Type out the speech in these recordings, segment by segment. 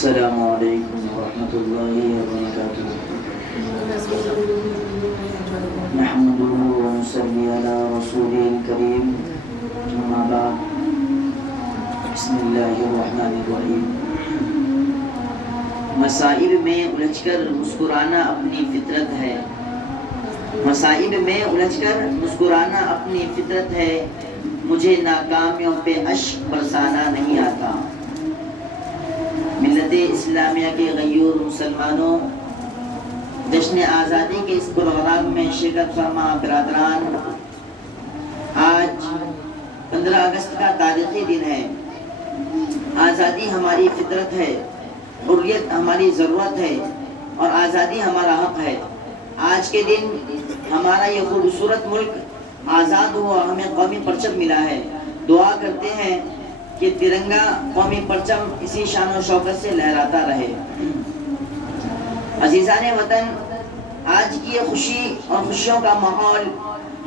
السلام علیکم ورحمۃ اللہ وبرکاتہ نحمده ونصلي على رسوله الكريم اما بعد بسم اللہ الرحمن الرحیم مصائب میں الجھ کر مسکرانا اپنی فطرت ہے مصائب میں الجھ کر مسکرانا اپنی فطرت ہے مجھے ناکامیوں پہ اشک برسانا نہیں آتا ملت اسلامیہ کے غیور مسلمانوں، جشن آزادی کے اس پروگرام میں شرکت فرما برادران، آج 15 اگست کا تاریخی دن ہے۔ آزادی ہماری فطرت ہے، حریت ہماری ضرورت ہے اور آزادی ہمارا حق ہے۔ آج کے دن ہمارا یہ خوبصورت ملک آزاد ہوا، ہمیں قومی پرچم ملا ہے۔ دعا کرتے ہیں کہ ترنگا قومی پرچم اسی شان و شوکت سے لہراتا رہے۔ عزیزان وطن، آج کی یہ خوشی اور خوشیوں کا ماحول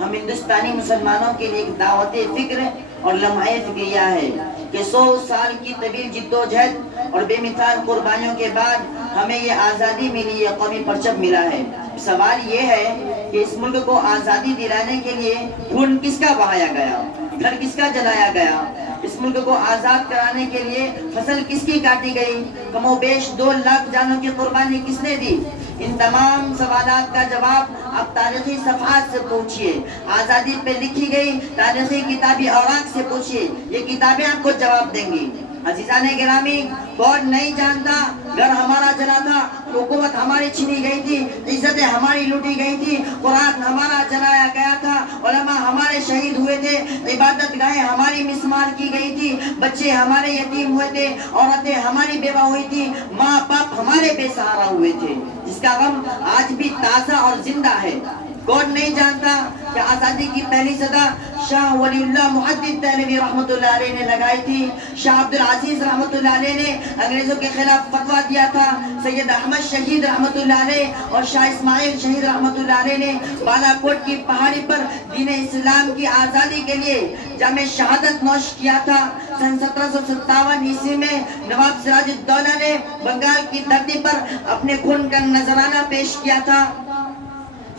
ہم ہندوستانی مسلمانوں کے لیے ایک دعوت فکر اور لمحہ فکریہ ہے کہ 100 سال کی طویل جد و جہد اور بے مثال قربانیوں کے بعد ہمیں یہ آزادی ملی، یہ قومی پرچم ملا ہے۔ سوال یہ ہے کہ اس ملک کو آزادی دلانے کے لیے خون کس کا بہایا گیا، گھر کس کا جلایا گیا، اس ملک کو آزاد کرانے کے لیے فصل کس کی کاٹی گئی، کم و بیش 2 لاکھ جانوں کی قربانی کس نے دی؟ ان تمام سوالات کا جواب آپ تاریخی صفحات سے پوچھئے، آزادی پہ لکھی گئی تاریخی کتابی اوراق سے پوچھئے، یہ کتابیں آپ کو جواب دیں گی۔ عزیزان گرامی، کون نہیں جانتا گھر ہمارا جلا تھا، حکومت ہماری چھینی گئی تھی، عزتیں ہماری لوٹی گئی تھی، قرآن ہمارا جلایا گیا تھا، علماء ہمارے شہید ہوئے تھے، عبادت گاہیں ہماری مسمار کی گئی تھی، بچے ہمارے یتیم ہوئے تھے، عورتیں ہماری بیوہ ہوئی تھی، ماں باپ ہمارے بے سہارا ہوئے تھے، جس کا غم آج بھی تازہ اور زندہ ہے۔ کون نہیں جانتا کہ آزادی کی پہلی صدا شاہ ولی اللہ محدث دہلوی رحمۃ اللہ علیہ نے لگائی تھی، شاہ عبد العزیز رحمۃ اللہ علیہ نے انگریزوں کے خلاف فتویٰ دیا تھا، سید احمد شہید رحمۃ اللہ علیہ اور شاہ اسماعیل شہید رحمۃ اللہ علیہ نے بالا کوٹ کی پہاڑی پر دین اسلام کی آزادی کے لیے جام شہادت نوش کیا تھا۔ سن 1757 عیسوی میں نواب سراج الدولہ نے بنگال کی دھرتی پر اپنے خون کا نذرانہ پیش کیا تھا۔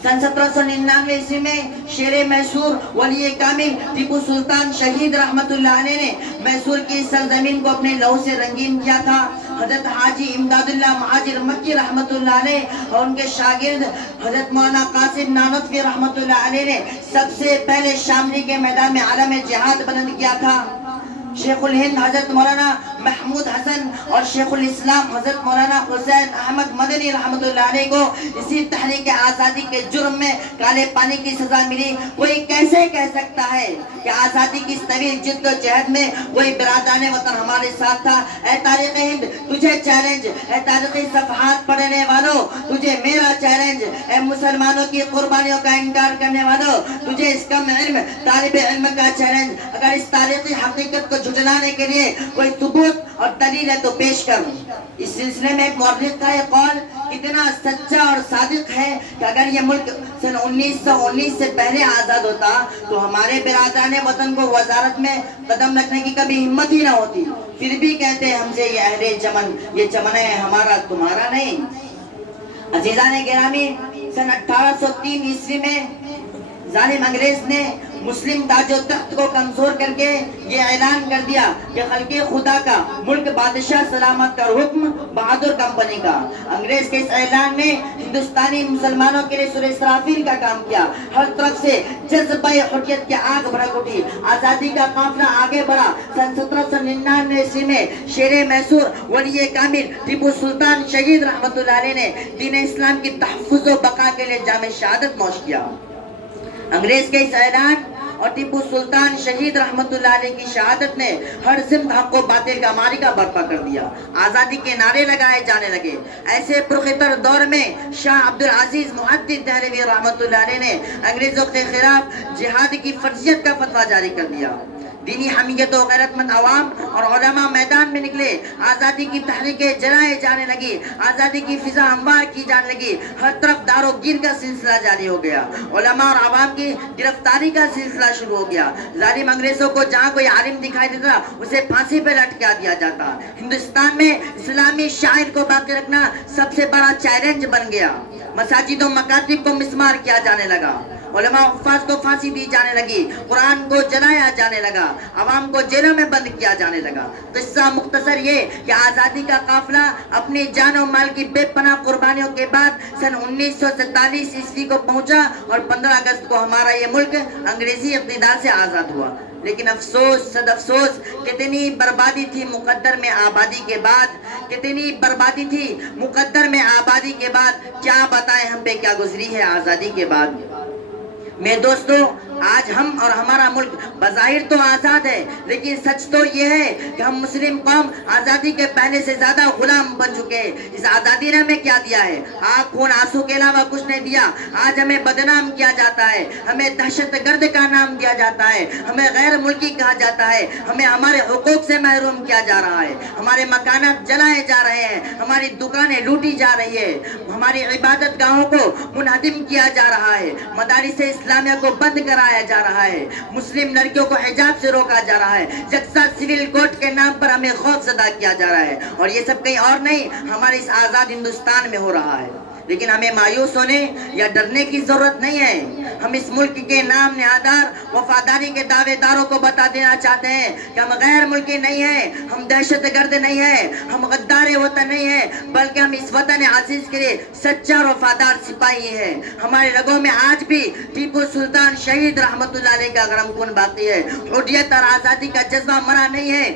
سن 1799 عیسوی میں شیر میسور ولی کامل ٹیپو سلطان شہید رحمت اللہ علیہ نے میسور کی سرزمین کو اپنے لہو سے رنگین کیا تھا۔ حضرت حاجی امداد اللہ مہاجر مکی رحمت اللہ علیہ اور ان کے شاگرد حضرت مولانا قاسم نانوتوی رحمت اللہ علیہ نے سب سے پہلے شاملی کے میدان میں عالم جہاد بلند کیا تھا۔ شیخ الہند حضرت مولانا محمود حسن اور شیخ الاسلام حضرت مولانا حسین احمد مدنی رحمت اللہ علیہ کو اسی تحریک آزادی کے جرم میں کالے پانی کی سزا ملی۔ کوئی کیسے کہہ سکتا ہے کہ آزادی کی اس طویل جد و جہد میں کوئی برادران وطن ہمارے ساتھ تھا؟ اے تاریخ ہند، تجھے چیلنج، اے تاریخی صفحات پڑھنے والوں تجھے میرا چیلنج، اے مسلمانوں کی قربانیوں کا انکار کرنے والوں تجھے اس کم علم طالب علم کا چیلنج۔ اگر اس تاریخی حقیقت کو جھٹلانے کے لیے کوئی ثبوت اور دلیل ہے تو پیش کر۔ اس سلسلے میں ایک مورخ کا یہ قول کتنا سچا اور صادق ہے کہ اگر یہ ملک سن 1919 سے پہلے آزاد ہوتا تو ہمارے برادران وطن کو وزارت میں قدم رکھنے کی کبھی ہمت ہی نہ ہوتی، پھر بھی کہتے ہیں ہم سے یہ اہل چمن، یہ چمن ہے ہمارا تمہارا نہیں۔ عزیزان گرامی، سن 1803 عیسوی میں ظالم انگریز نے مسلم تاج و تخت کو کمزور کر کے یہ اعلان کر دیا کہ خلق خدا کا ملک بادشاہ سلامت کا حکم بہادر کمپنی کا۔ انگریز کے اس اعلان نے ہندوستانی مسلمانوں کے لیے سورہ اسرافیل کا کام کیا۔ ہر طرف سے جذبہ حریت کی آگ بھڑک اٹھی، آزادی کا قافلہ آگے بڑھا۔ سن 1799 عیسوی میں شیر میسور ولی کامل ٹیپو سلطان شہید رحمت اللہ علیہ نے دین اسلام کی تحفظ و بقا کے لیے جام شہادت نوش کیا۔ انگریز کے اس اعلان اور ٹیپو سلطان شہید رحمت اللہ علیہ کی شہادت نے ہر ضمن حق و باطل کا معرکہ برپا کر دیا۔ آزادی کے نعرے لگائے جانے لگے۔ ایسے پرخطر دور میں شاہ عبد العزیز محدث دہلوی رحمت اللہ علیہ نے انگریزوں کے خلاف جہاد کی فرضیت کا فتویٰ جاری کر دیا۔ دینی حمیت و غیرت مند عوام اور علماء میدان میں نکلے، آزادی کی تحریکیں جلائے جانے لگی، آزادی کی فضا ہموار کی جانے لگی، ہر طرف دار و گیر کا سلسلہ جاری ہو گیا، علماء اور عوام کی گرفتاری کا سلسلہ شروع ہو گیا۔ ظالم انگریزوں کو جہاں کوئی عالم دکھائی دیتا اسے پھانسی پہ لٹکا دیا جاتا۔ ہندوستان میں اسلامی شاعر کو باقی رکھنا سب سے بڑا چیلنج بن گیا۔ مساجد و مکاتب کو مسمار کیا جانے لگا، علماء حفاظ کو پھانسی دی جانے لگی، قرآن کو جلایا جانے لگا، عوام کو جیلوں میں بند کیا جانے لگا۔ قصہ مختصر یہ کہ آزادی کا قافلہ اپنی جان و مال کی بے پناہ قربانیوں کے بعد سن 1947 عیسوی کو پہنچا اور 15 اگست کو ہمارا یہ ملک انگریزی اقتدار سے آزاد ہوا۔ لیکن افسوس صد افسوس، کتنی بربادی تھی مقدر میں آبادی کے بعد، کتنی بربادی تھی مقدر میں آبادی کے بعد، کیا بتائیں ہم پہ کیا گزری ہے آزادی کے بعد۔ میرے دوستو، آج ہم اور ہمارا ملک بظاہر تو آزاد ہے، لیکن سچ تو یہ ہے کہ ہم مسلم قوم آزادی کے پہلے سے زیادہ غلام بن چکے ہیں۔ اس آزادی نے ہمیں کیا دیا ہے؟ آگ خون آنسو کے علاوہ کچھ نہیں دیا۔ آج ہمیں بدنام کیا جاتا ہے، ہمیں دہشت گرد کا نام دیا جاتا ہے، ہمیں غیر ملکی کہا جاتا ہے، ہمیں ہمارے حقوق سے محروم کیا جا رہا ہے، ہمارے مکانات جلائے جا رہے ہیں، ہماری دکانیں لوٹی جا رہی ہے، ہماری عبادت گاہوں کو منہدم کیا جا رہا ہے، مدارس اسلامیہ کو بند کرایا جا رہا ہے، مسلم لڑکیوں کو حجاب سے روکا جا رہا ہے، یکساں سول کوڈ کے نام پر ہمیں خوف زدہ کیا جا رہا ہے، اور یہ سب کہیں اور نہیں ہمارے اس آزاد ہندوستان میں ہو رہا ہے۔ لیکن ہمیں مایوس ہونے یا ڈرنے کی ضرورت نہیں ہے۔ ہم اس ملک کے نام نہادار وفاداری کے دعوے داروں کو بتا دینا چاہتے ہیں کہ ہم غیر ملکی نہیں ہیں، ہم دہشت گرد نہیں ہیں، ہم غدار وطن نہیں ہیں، بلکہ ہم اس وطن عزیز کے لیے سچا اور وفادار سپاہی ہیں۔ ہمارے رگوں میں آج بھی ٹیپو سلطان شہید رحمت اللہ علیہ کا گرم خون باقی ہے، حریت اور آزادی کا جذبہ مرا نہیں ہے،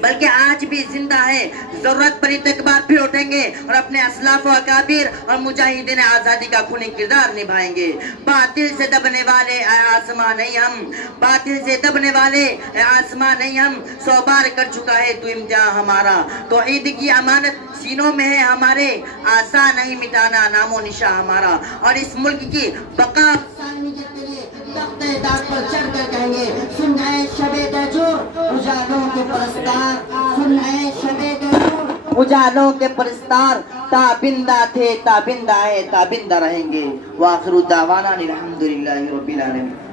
بلکہ آج بھی زندہ ہے۔ ضرورت پڑی تو ایک بار پھر اٹھیں گے اور اپنے اسلاف و اکابر اور مجاہدین آزادی کا خونی کردار نبھائیں گے۔ باطل سے دبنے والے اے آسمان نہیں ہم، باطل سے دبنے والے اے آسمان نہیں ہم، 100 بار کر چکا ہے تو امتحان ہمارا، توحید کی امانت سینوں میں ہے ہمارے، آسان نہیں مٹانا نام و نشاں ہمارا، اور اس ملک کی بقا کے لیے تخت دار پر چڑھ کر کہیں گے، سن اے شب دجور اجالوں کے پرستار، سن اے شب دجور اجالوں کے پرستار، تابندہ تھے تابندہ ہے تابندہ رہیں گے۔ وآخر دعوانا الحمدللہ رب العالمین۔